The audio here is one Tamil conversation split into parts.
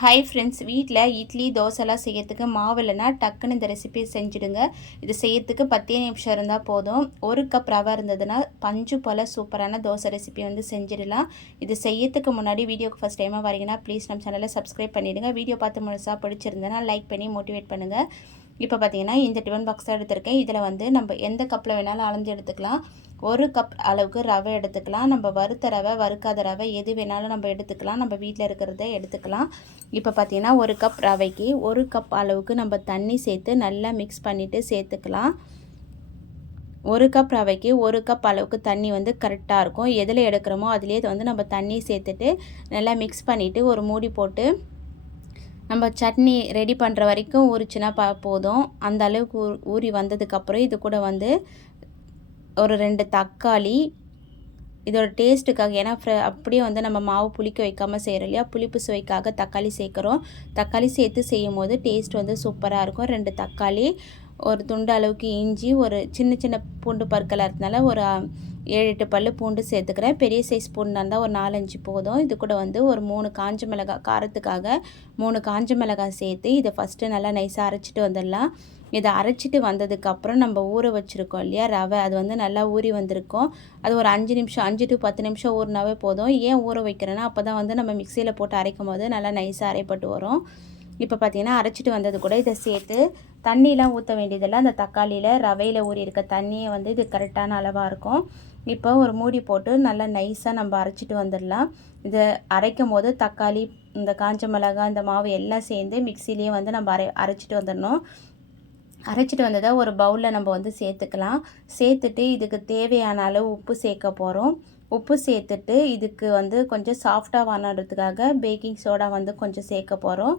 ஹாய் ஃப்ரெண்ட்ஸ் வீட்டில் இட்லி தோசைலாம் செய்யறதுக்கு மாவு இல்லைனா டக்குன்னு இந்த ரெசிபியை செஞ்சுடுங்க. இது செய்யறதுக்கு பத்தே நிமிஷம் இருந்தால் போதும். ஒரு கப் ரவை இருந்ததுன்னா பஞ்சு போல் சூப்பரான தோசை ரெசிபி வந்து செஞ்சிடலாம். இது செய்யறதுக்கு முன்னாடி வீடியோக்கு ஃபஸ்ட் டைமாக வரீங்கன்னா ப்ளீஸ் நம்ம சேனலை சப்ஸ்கிரைப் பண்ணிவிடுங்க வீடியோ பார்த்து முழுசாக பிடிச்சிருந்தேன்னா லைக் பண்ணி மோட்டிவேட் பண்ணுங்கள் இப்போ பார்த்தீங்கன்னா இந்த டிஃபன் பாக்ஸ் எடுத்திருக்கேன். இதில் வந்து நம்ம எந்த கப்பில் வேணாலும் அளந்து எடுத்துக்கலாம். ஒரு கப் அளவுக்கு ரவை எடுத்துக்கலாம். நம்ம வறுத்த ரவை வறுக்காத ரவை எது வேணாலும் நம்ம எடுத்துக்கலாம். நம்ம வீட்டில் இருக்கிறத எடுத்துக்கலாம். இப்போ பார்த்திங்கன்னா ஒரு கப் ரவைக்கு ஒரு கப் அளவுக்கு நம்ம தண்ணி சேர்த்து நல்லா மிக்ஸ் பண்ணிவிட்டு சேர்த்துக்கலாம். ஒரு கப் ரவைக்கு ஒரு கப் அளவுக்கு தண்ணி வந்து கரெக்டாக இருக்கும். எதில் எடுக்கிறோமோ அதுலேயே வந்து நம்ம தண்ணி சேர்த்துட்டு நல்லா மிக்ஸ் பண்ணிவிட்டு ஒரு மூடி போட்டு நம்ம சட்னி ரெடி பண்ணுற வரைக்கும் ஊறிச்சுன்னா பா போதும். அந்த அளவுக்கு ஊறி வந்ததுக்கப்புறம் இது கூட வந்து ஒரு ரெண்டு தக்காளி இதோட டேஸ்ட்டுக்காக ஏன்னா ஃப்ர அப்படியே வந்து நம்ம மாவு புளிக்க வைக்காமல் செய்கிறோம் இல்லையா? புளிப்பு சுவைக்காக தக்காளி சேர்க்குறோம். தக்காளி சேர்த்து செய்யும் போது டேஸ்ட் வந்து சூப்பராக இருக்கும். ரெண்டு தக்காளி ஒரு துண்டு அளவுக்கு இஞ்சி ஒரு சின்ன சின்ன பூண்டு பற்களாக இருந்தனால ஒரு ஏழு எட்டு பல் பூண்டு சேர்த்துக்கிறேன். பெரிய சைஸ் பூண்டாக இருந்தால் ஒரு நாலஞ்சு போதும். இது கூட வந்து ஒரு மூணு காஞ்ச மிளகாய் காரத்துக்காக மூணு காஞ்ச மிளகாய் சேர்த்து இதை ஃபஸ்ட்டு நல்லா நைஸாக அரைச்சிட்டு வந்துடலாம். இதை அரைச்சிட்டு வந்ததுக்கப்புறம் நம்ம ஊற வச்சுருக்கோம் இல்லையா ரவை. அது வந்து நல்லா ஊறி வந்திருக்கும். அது ஒரு அஞ்சு நிமிஷம் அஞ்சு டு பத்து நிமிஷம் ஊறினாவே போதும். ஏன் ஊற வைக்கிறேன்னா அப்போ தான் வந்து நம்ம மிக்சியில் போட்டு அரைக்கும் போது நல்லா நைஸாக அரைப்பட்டு வரும். இப்போ பார்த்தீங்கன்னா அரைச்சிட்டு வந்தது கூட இதை சேர்த்து தண்ணியெலாம் ஊற்ற வேண்டியதில்லை அந்த தக்காளியில் ரவையில் ஊறி இருக்க தண்ணியை வந்து இது கரெக்டான அளவாக இருக்கும். இப்போ ஒரு மூடி போட்டு நல்லா நைஸாக நம்ம அரைச்சிட்டு வந்துடலாம். இதை அரைக்கும் போது தக்காளி இந்த காஞ்ச மிளகாய் இந்த மாவு எல்லாம் சேர்ந்து மிக்சிலேயே வந்து நம்ம அரை அரைச்சிட்டு வந்துடணும். அரைச்சிட்டு வந்ததை ஒரு பவுலில் நம்ம வந்து சேர்த்துக்கலாம். சேர்த்துட்டு இதுக்கு தேவையான அளவு உப்பு சேர்க்க போகிறோம் உப்பு சேர்த்துட்டு இதுக்கு வந்து கொஞ்சம் சாஃப்டாக வானடுறதுக்காக பேக்கிங் சோடா வந்து கொஞ்சம் சேர்க்க போகிறோம்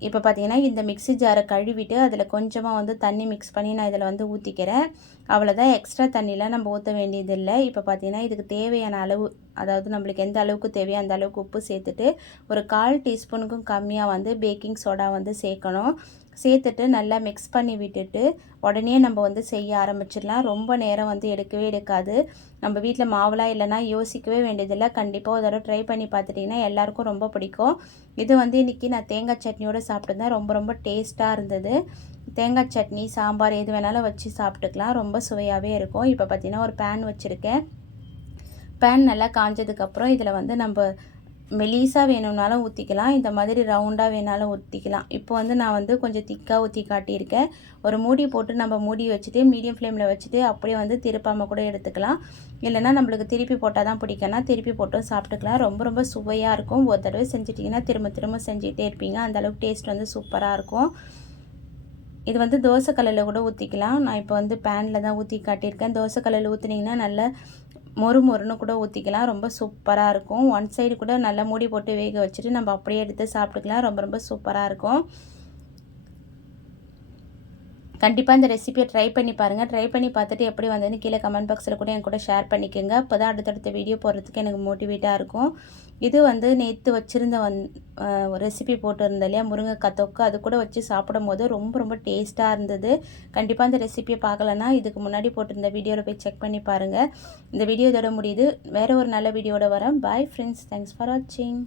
இப்போ பார்த்தீங்கன்னா இந்த மிக்சி ஜாரை கழுவிட்டு அதில் கொஞ்சமாக வந்து தண்ணி மிக்ஸ் பண்ணி நான் இதில் வந்து ஊற்றிக்கிறேன் அவ்வளோதான் எக்ஸ்ட்ரா தண்ணியெலாம் நம்ம ஊற்ற வேண்டியதில்லை. இப்போ பார்த்தீங்கன்னா இதுக்கு தேவையான அளவு அதாவது நம்மளுக்கு எந்த அளவுக்கு தேவையோ அந்த அளவுக்கு உப்பு சேர்த்துட்டு ஒரு கால் டீஸ்பூனுக்கும் கம்மியாக வந்து பேக்கிங் சோடா வந்து சேர்க்கணும். சேர்த்துட்டு நல்லா மிக்ஸ் பண்ணி விட்டுட்டு உடனே நம்ம வந்து செய்ய ஆரம்பிச்சிடலாம். ரொம்ப நேரம் வந்து எடுக்கவே எடுக்காது. நம்ம வீட்டில் மாவுலாம் இல்லைனா யோசிக்கவே வேண்டியதில்லை. கண்டிப்பாக ஒரு தடவை ட்ரை பண்ணி பார்த்துட்டிங்கன்னா எல்லாருக்கும் ரொம்ப பிடிக்கும். இது வந்து இன்றைக்கி நான் தேங்காய் சட்னியோடு சாப்பிட்டுருந்தேன். ரொம்ப ரொம்ப டேஸ்ட்டாக இருந்தது. தேங்காய் சட்னி சாம்பார் எது வேணாலும் வச்சு சாப்பிட்டுக்கலாம். ரொம்ப சுவையாகவே இருக்கும். இப்போ பார்த்திங்கன்னா ஒரு பேன் வச்சுருக்கேன். பேன் நல்லா காஞ்சதுக்கப்புறம் இதில் வந்து நம்ம மெலீஸாக வேணும்னாலும் ஊற்றிக்கலாம் இந்த மாதிரி ரவுண்டாக வேணாலும் ஊற்றிக்கலாம் இப்போ வந்து நான் வந்து கொஞ்சம் திக்காக ஊற்றி காட்டியிருக்கேன். ஒரு மூடி போட்டு நம்ம மூடி வச்சுட்டு மீடியம் ஃப்ளேமில் வச்சுட்டு அப்படியே வந்து திருப்பாமல் கூட எடுத்துக்கலாம். இல்லைனா நம்மளுக்கு திருப்பி போட்டால் தான் பிடிக்கனா திருப்பி போட்டும் சாப்பிட்டுக்கலாம். ரொம்ப ரொம்ப சுவையாக இருக்கும். ஒரு தடவை செஞ்சிட்டிங்கன்னா திரும்ப திரும்ப செஞ்சுக்கிட்டே இருப்பீங்க. அந்தளவுக்கு டேஸ்ட் வந்து சூப்பராக இருக்கும். இது வந்து தோசை கல்லில் கூட ஊற்றிக்கலாம் நான் இப்போ வந்து பேனில் தான் ஊற்றி காட்டியிருக்கேன். தோசை கல்லில் ஊற்றினீங்கன்னா நல்ல மொறு மொறுன்னு கூட ஊற்றிக்கலாம் ரொம்ப சூப்பராக இருக்கும். ஒன் சைடு கூட நல்லா மூடி போட்டு வேக வச்சுட்டு நம்ம அப்படியே எடுத்து சாப்பிட்டுக்கலாம். ரொம்ப ரொம்ப சூப்பராக இருக்கும். கண்டிப்பாக இந்த ரெசிபியை ட்ரை பண்ணி பாருங்கள் ட்ரை பண்ணி பார்த்துட்டு எப்படி வந்ததுன்னு கீழே கமெண்ட் பாக்ஸில் கூட என் கூட ஷேர் பண்ணிக்கோங்க. அப்போ தான் அடுத்தடுத்த வீடியோ போடுறதுக்கு எனக்கு மோட்டிவேட்டாக இருக்கும். இது வந்து நேற்று வச்சுருந்த வந் ரெசிபி போட்டிருந்தேன் இல்லையா? முருங்கைக்காய் தொக்கு. அது கூட வச்சு சாப்பிடும் போது ரொம்ப ரொம்ப டேஸ்ட்டாக இருந்தது. கண்டிப்பாக இந்த ரெசிபியை பார்க்கலன்னா இதுக்கு முன்னாடி போட்டிருந்த வீடியோவில் போய் செக் பண்ணி பாருங்கள் இந்த வீடியோ இதோட முடியுது. வேறு ஒரு நல்ல வீடியோட வரேன். பாய் ஃப்ரெண்ட்ஸ் தேங்க்ஸ் ஃபார் வாட்சிங்